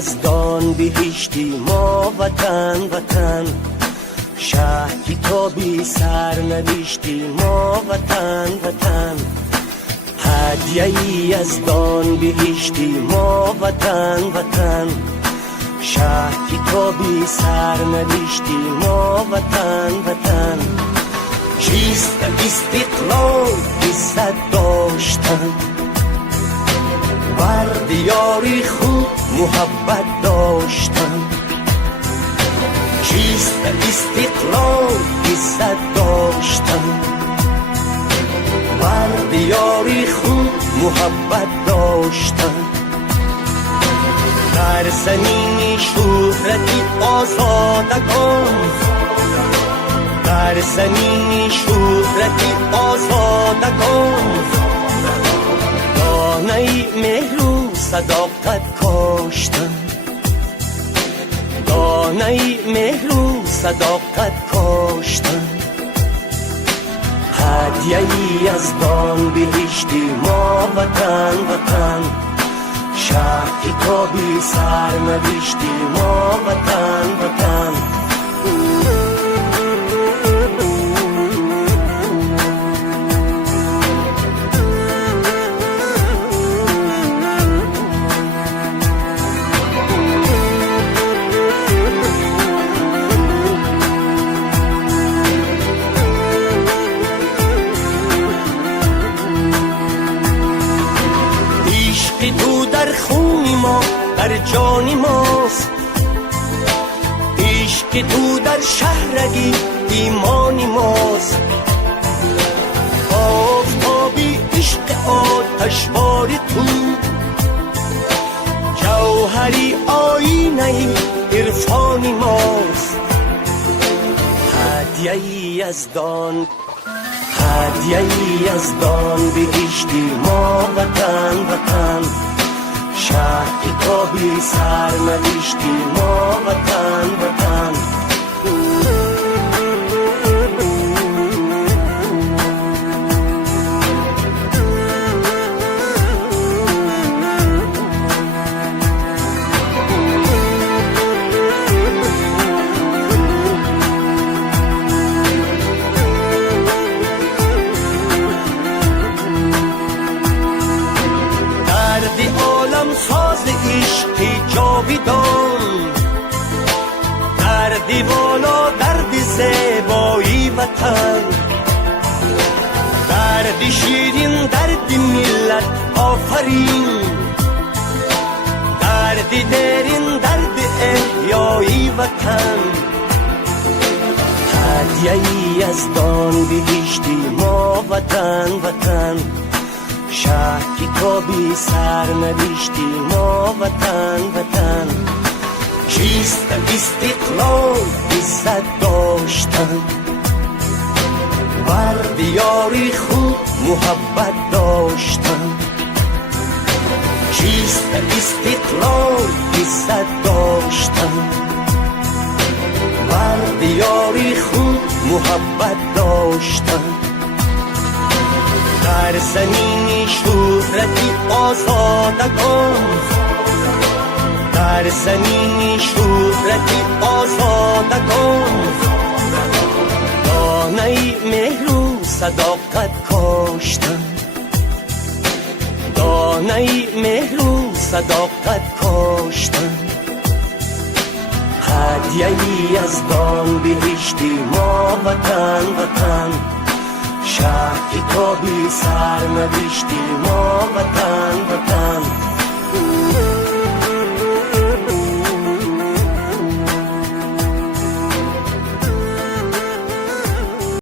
یزدان بهشتی ما وطن وطن، شهر کتابی سرنوشتی ما وطن وطن، هدیه یزدان بهشتی ما وطن وطن، شهر کتابی سرنوشتی ما وطن وطن. چیست استقلال عزت داشتن، بر دیاری خود محبت داشتن. چیست استقلال عزت داشتن، بر دیاری خود محبت داشتن. در زمین شهرتی آزادگان، در زمین شهرتی آزادگان، دانه مهر و صداقت کاشتن، دانه مهر و صداقت کاشتن. هدیه یزدان بهشتی ما وطن وطن، شهر کتابی سرنوشتی ما وطن وطن. تو در خون ما، در جان ماست، عشق تو در شهرگی ایمان ماست. آفتابی عشق آتشبار تو، جوهری آینه عرفان ماست. هدیه یزدان، هدیه یزدان بهشتی ما وطن وطن، شهر کتابی سرنوشتی ما وطن وطن. ساز عشق جاویدان، درد والا درد زیبایی وطن، درد شیرین درد ملت آفرین، درد درین درد احیایی وطن. هدیه یزدان بهشتی ما وطن وطن، شهر کتابی سرنوشتی ما وطن وطن. چیست استقلال عزت داشتن، بر دیاری خود محبت داشتن. چیست استقلال عزت داشتن، بر دیاری خود محبت داشتن. در زمین شهرتی آزادگان، در زمین شهرتی آزادگان، دانه مهر و صداقت کاشتن، دانه مهر و صداقت کاشتن. هدیه یزدان بهشتی ما وطن وطن، شهر کتابی سرنوشتی ما وطن وطن.